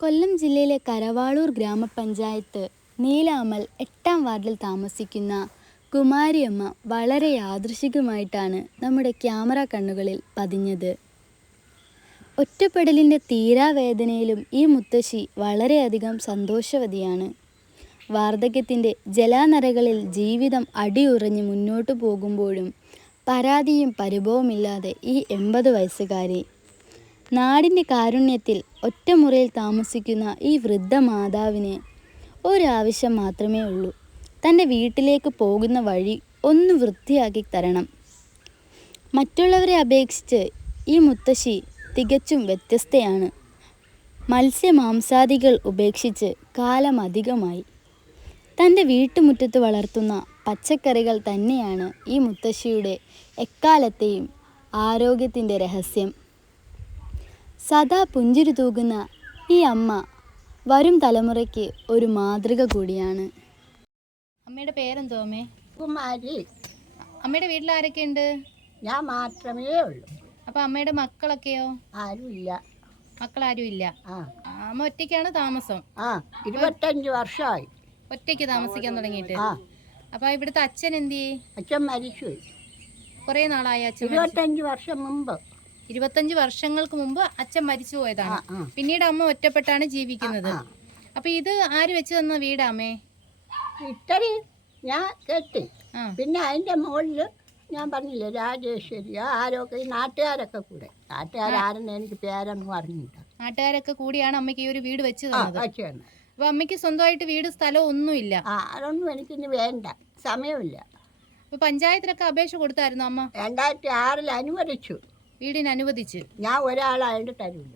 കൊല്ലം ജില്ലയിലെ കരവാളൂർ ഗ്രാമപഞ്ചായത്ത് നീലാമൽ എട്ടാം വാർഡിൽ താമസിക്കുന്ന കുമാരിയമ്മ വളരെ യാദൃശികമായിട്ടാണ് നമ്മുടെ ക്യാമറ കണ്ണുകളിൽ പതിഞ്ഞത്. ഒറ്റപ്പെടലിന്റെ തീരാവേദനയിലും ഈ മുത്തശ്ശി വളരെയധികം സന്തോഷവതിയാണ്. വാർദ്ധക്യത്തിന്റെ ജലാനരകളിൽ ജീവിതം അടിയുറഞ്ഞ് മുന്നോട്ടു പോകുമ്പോഴും പരാതിയും പരിഭവമില്ലാതെ ഈ എൺപത് വയസ്സുകാരി നാടിന്റെ കാരുണ്യത്തിൽ ഒറ്റമുറിയിൽ താമസിക്കുന്ന ഈ വൃദ്ധ മാതാവിന് ഒരാവശ്യം മാത്രമേ ഉള്ളൂ. തന്റെ വീട്ടിലേക്ക് പോകുന്ന വഴി ഒന്ന് വൃത്തിയാക്കി തരണം. മറ്റുള്ളവരെ അപേക്ഷിച്ച് ഈ മുത്തശ്ശി തികച്ചും വ്യത്യസ്തയാണ്. മത്സ്യമാംസാദികൾ ഉപേക്ഷിച്ച് കാലം അധികമായി. തന്റെ വീട്ടുമുറ്റത്ത് വളർത്തുന്ന പച്ചക്കറികൾ തന്നെയാണ് ഈ മുത്തശ്ശിയുടെ എക്കാലത്തെയും ആരോഗ്യത്തിന്റെ രഹസ്യം. സദാ പുഞ്ചിരി തൂകുന്ന ഈ അമ്മ വരും തലമുറയ്ക്ക് ഒരു മാതൃക കൂടിയാണ്. അമ്മയുടെ പേരെന്തോ അമ്മേ? കുമാരി. അമ്മയുടെ വീട്ടിൽ ആരൊക്കെയുണ്ട്? ഞാൻ മാത്രമേ ഉള്ളൂ. അപ്പൊ അമ്മയുടെ മക്കളൊക്കെയോ? ആരുമില്ല. മക്കളാരും ഇല്ല അമ്മ ഒറ്റയ്ക്കാണ് താമസം. ആ ഇരുപത്തഞ്ച് വർഷമായി. ഒറ്റയ്ക്ക് താമസിക്കാൻ തുടങ്ങിയിട്ട്. അപ്പൊ ഇവിടുത്തെ അച്ഛൻ എന്ത് അച്ഛൻ മരിച്ചു കുറേ നാളായി അച്ഛൻ? ഇരുപത്തഞ്ച് വർഷം മുമ്പ്. ഇരുപത്തഞ്ച് വർഷങ്ങൾക്ക് മുമ്പ് അച്ഛൻ മരിച്ചു പോയതാണ്. പിന്നീട് അമ്മ ഒറ്റപ്പെട്ടാണ് ജീവിക്കുന്നത്. അപ്പൊ ഇത് ആര് വെച്ച് തന്ന വീടാമേ ഞാൻ കെട്ടി. പിന്നെ അതിന്റെ മുകളിൽ ഞാൻ പറഞ്ഞില്ലേ രാജേശ്വരി ആരൊക്കെ ഈ നാട്ടുകാരൊക്കെ കൂടെ. നാട്ടുകാരാരെന്ന് എനിക്ക് പേരൊന്നും അറിഞ്ഞില്ല. നാട്ടുകാരൊക്കെ കൂടിയാണ് അമ്മയ്ക്ക് ഈ ഒരു വീട് വെച്ച് തന്നത്. അപ്പൊ അമ്മയ്ക്ക് സ്വന്തമായിട്ട് വീട് സ്ഥലം ഒന്നുമില്ല. ആ അതൊന്നും എനിക്കിനി വേണ്ട. സമയമില്ല. അപ്പൊ പഞ്ചായത്തിലൊക്കെ അപേക്ഷ കൊടുത്തായിരുന്നു അമ്മ? രണ്ടായിരത്തി ആറിൽ അനുവദിച്ചു. വീടിന് അനുവദിച്ച് ഞാൻ ഒരാളായിട്ട് തരില്ല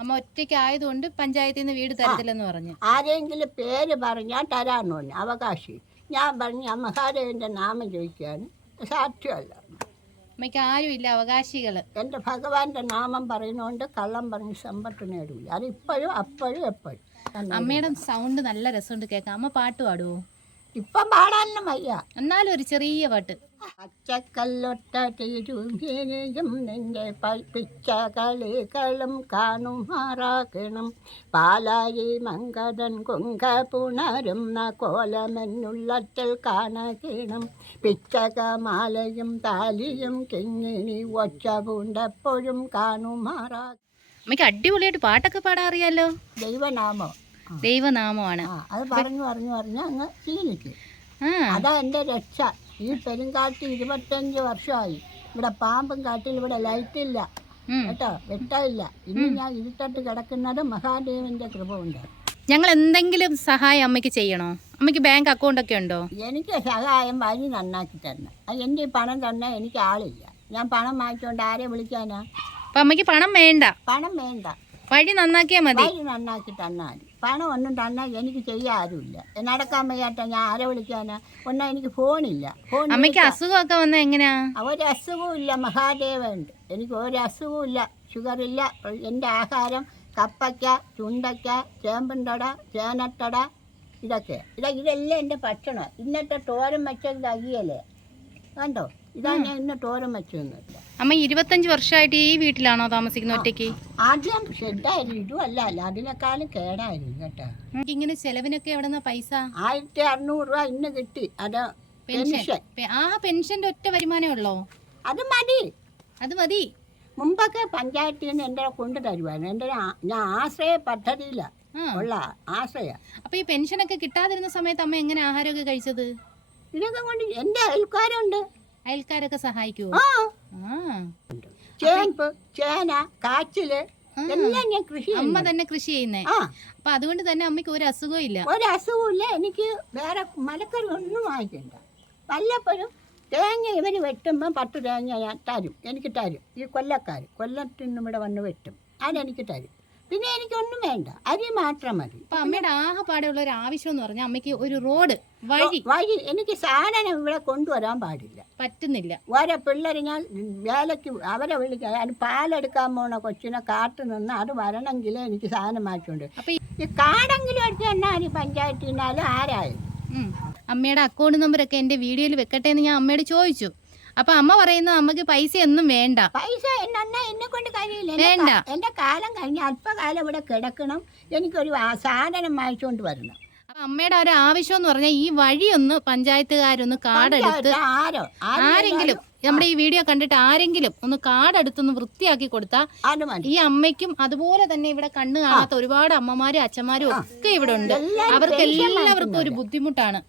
അമ്മ ഒറ്റയ്ക്ക് ആയതുകൊണ്ട് പഞ്ചായത്തിൽ നിന്ന് വീട് തരത്തില്ലെന്ന് പറഞ്ഞു. ആരെങ്കിലും പേര് പറഞ്ഞാൽ പറഞ്ഞു. അവകാശി. ഞാൻ പറഞ്ഞു ഞാൻ നാമം ചോദിക്കാൻ സാധ്യമല്ല. അമ്മയ്ക്ക് ആരും ഇല്ല അവകാശികൾ. എന്റെ ഭഗവാന്റെ നാമം പറയുന്നതുകൊണ്ട് കള്ളം പറഞ്ഞ് സമ്പത്ത് നേടില്ല അത് ഇപ്പോഴും അപ്പോഴും എപ്പോഴും. അമ്മയുടെ സൗണ്ട് നല്ല രസമുണ്ട് കേൾക്കാം അമ്മ പാട്ട് പാടുവോ? ഇപ്പം പാടാനും വയ്യ. എന്നാലും ഒരു ചെറിയ പാട്ട്. പച്ചക്കല്ലൊട്ട തിരുമേനിയും നിന്റെ പൽപ്പിച്ച കളികളും കാണുമാറാക്കണം പാലായി മങ്കടൻ കുങ്ക പുണരുന്ന കോലമെന്നുള്ളത്തിൽ കാണകണം പിച്ചകമാലയും താലിയും കിങ്ങിണി ഒച്ച പൂണ്ടപ്പോഴും കാണുമാറാ അമ്മയ്ക്ക് അടിപൊളിയായിട്ട് പാട്ടൊക്കെ പാടാൻ അറിയാലോ ദൈവനാമോ. ആണ് ദൈവനാമമാണ്. അത് പറഞ്ഞു പറഞ്ഞു പറഞ്ഞു അങ്ങ് ആ. അതാ എന്റെ രക്ഷ. ഈ പെരുങ്കാറ്റ് ഇരുപത്തഞ്ച് വർഷമായി. ഇവിടെ പാമ്പും കാട്ടിൽ ഇവിടെ ലൈറ്റ് ഇല്ല. കേട്ടോ? വെട്ടമില്ല ഇന്ന് ഞാൻ ഇരുട്ടത്ത് കിടക്കുന്നത് മഹാദേവന്റെ കൃപ ഉണ്ട് ഞങ്ങൾ എന്തെങ്കിലും സഹായം അമ്മയ്ക്ക് ചെയ്യണോ? അമ്മയ്ക്ക് ബാങ്ക് അക്കൗണ്ട് ഒക്കെ ഉണ്ടോ? എനിക്ക് സഹായം വഴി നന്നാക്കി തന്നെ അത് എന്റെ പണം തന്നെ എനിക്ക് ആളില്ല. ഞാൻ പണം വാങ്ങിച്ചുകൊണ്ട് ആരെ വിളിക്കാനാ? അപ്പൊ അമ്മയ്ക്ക് പണം വേണ്ട. പണം വേണ്ട. വഴി നന്നാക്കിയാ മതി. വഴി നന്നാക്കി തന്നാൽ. പണം ഒന്നും തന്നാൽ എനിക്ക് ചെയ്യാൻ ആരുമില്ല നടക്കാൻ വയ്യാത്ത ഞാൻ ആരെ വിളിക്കാനാ? ഒന്നാ എനിക്ക് ഫോണില്ല. ഫോൺ അമ്മയ്ക്ക് അസുഖമൊക്കെ വന്ന എങ്ങനെയാ ഒരു അസുഖവും ഇല്ല മഹാദേവനുണ്ട് എനിക്ക് ഒരു അസുഖവും ഇല്ല ഷുഗറില്ല. എന്റെ ആഹാരം കപ്പയ്ക്ക ചുണ്ടയ്ക്ക ചേമ്പുണ്ടട ചേനട്ടട ഇതൊക്കെ. ഇതാ ഇതെല്ലാം എന്റെ ഭക്ഷണം. ഇന്നത്തെ തോരം വെച്ചത് അയ്യല്ലേ കണ്ടോ? ഇതാ ഞാൻ ഇന്ന് തോരൻ വെച്ചൊന്നുമില്ല അമ്മ ഇരുപത്തഞ്ച് വർഷമായിട്ട് ഈ വീട്ടിലാണോ താമസിക്കുന്നത് ഒറ്റയ്ക്ക്? ആദ്യം ഷെഡായിരുന്നു ഇതും അല്ല അല്ല അതിനേക്കാളും കേടായിരുന്നു കേട്ടോ. ഇങ്ങനെ ചെലവിനൊക്കെ എവിടെ നിന്നാ പൈസ? ആയിരത്തി അറുന്നൂറ് രൂപ ഇന്ന് കിട്ടി അത് പെൻഷൻ. ആ പെൻഷന്റെ ഒറ്റ വരുമാനമേ ഉള്ളോ? അത് മതി. അത് മതി. മുമ്പൊക്കെ പഞ്ചായത്തിൽ നിന്ന് എന്റെ കൊണ്ടു തരുമായിരുന്നു. എന്റെ ഞാൻ ആശ്രയ പദ്ധതിയില്ല ഉള്ള ആശ്രയ. അപ്പൊ ഈ പെൻഷനൊക്കെ കിട്ടാതിരുന്ന സമയത്ത് അമ്മ എങ്ങനെ ആഹാരമൊക്കെ കഴിച്ചത്? ഇതൊക്കെ കൊണ്ട് എന്റെ അയൽക്കാരുണ്ട്. അയൽക്കാരൊക്കെ സഹായിക്കുമോ ആ. ചേമ്പ് ചേന കാച്ചിൽ എല്ലാം ഞാൻ കൃഷി അമ്മ തന്നെ കൃഷി ചെയ്യുന്നേ? അപ്പൊ അതുകൊണ്ട് തന്നെ അമ്മയ്ക്ക് ഒരു അസുഖവും ഇല്ല. ഒരു അസുഖവും ഇല്ല. എനിക്ക് വേറെ മലക്കറി ഒന്നും വാങ്ങിക്കണ്ട. വല്ലപ്പോഴും തേങ്ങ ഇവർ വെട്ടുമ്പോൾ പത്ത് തേങ്ങ ഞാൻ തരും. എനിക്ക് തരും. ഈ കൊല്ലക്കാർ കൊല്ലത്തിൽ നിന്നും ഇവിടെ വന്ന് വെട്ടും. അതെനിക്ക് തരും. പിന്നെ എനിക്കൊന്നും വേണ്ട. അരി മാത്രം മതി. അപ്പൊ അമ്മയുടെ ആകെപ്പാടെയുള്ള ഒരു ആവശ്യം എന്ന് പറഞ്ഞാൽ അമ്മയ്ക്ക് ഒരു റോഡ് വഴി. വഴി. എനിക്ക് സാധനം ഇവിടെ കൊണ്ടുവരാൻ പാടില്ല. പറ്റുന്നില്ല. ഓരോ പിള്ളേർ ഞാൻ വേലയ്ക്ക് അവരെ വിളിക്കാൻ അത് പാലെടുക്കാൻ പോണ കൊച്ചിനെ കാത്തു നിന്ന് അത് വരണമെങ്കിൽ എനിക്ക് സാധനം മാറ്റുണ്ട് അപ്പൊ ഈ- കാടെങ്കിലും അടിച്ച് പഞ്ചായത്തിൽ നിന്നാലും ആരായാലും. അമ്മയുടെ അക്കൗണ്ട് നമ്പറൊക്കെ എന്റെ വീഡിയോയിൽ വെക്കട്ടെ എന്ന് ഞാൻ അമ്മയോട് ചോദിച്ചു. അപ്പൊ അമ്മ പറയുന്നത് അമ്മയ്ക്ക് പൈസ ഒന്നും വേണ്ട. പൈസ എന്നെ എന്നെ കൊണ്ട് കഴിയില്ല വേണ്ട. എന്റെ കാലം കഴിഞ്ഞ് അല്പകാലം ഇവിടെ കിടക്കണം. എനിക്കൊരു സാധനം വാങ്ങിച്ചുകൊണ്ട് വരണം. അപ്പൊ അമ്മയുടെ ഒരു ആവശ്യം എന്ന് പറഞ്ഞാൽ ഈ വഴിയൊന്ന് പഞ്ചായത്തുകാരൊന്ന് കാടെടുത്ത് ആരോ? ആരെങ്കിലും നമ്മുടെ ഈ വീഡിയോ കണ്ടിട്ട് ആരെങ്കിലും ഒന്ന് കാടെടുത്തൊന്ന് വൃത്തിയാക്കി കൊടുത്താൽ ഈ അമ്മയ്ക്കും അതുപോലെ തന്നെ ഇവിടെ കണ്ണ് കാണാത്ത ഒരുപാട് അമ്മമാരും അച്ഛന്മാരും ഒക്കെ ഇവിടെ ഉണ്ട്. അവർക്ക് എല്ലാവർക്കും ഒരു ബുദ്ധിമുട്ടാണ്.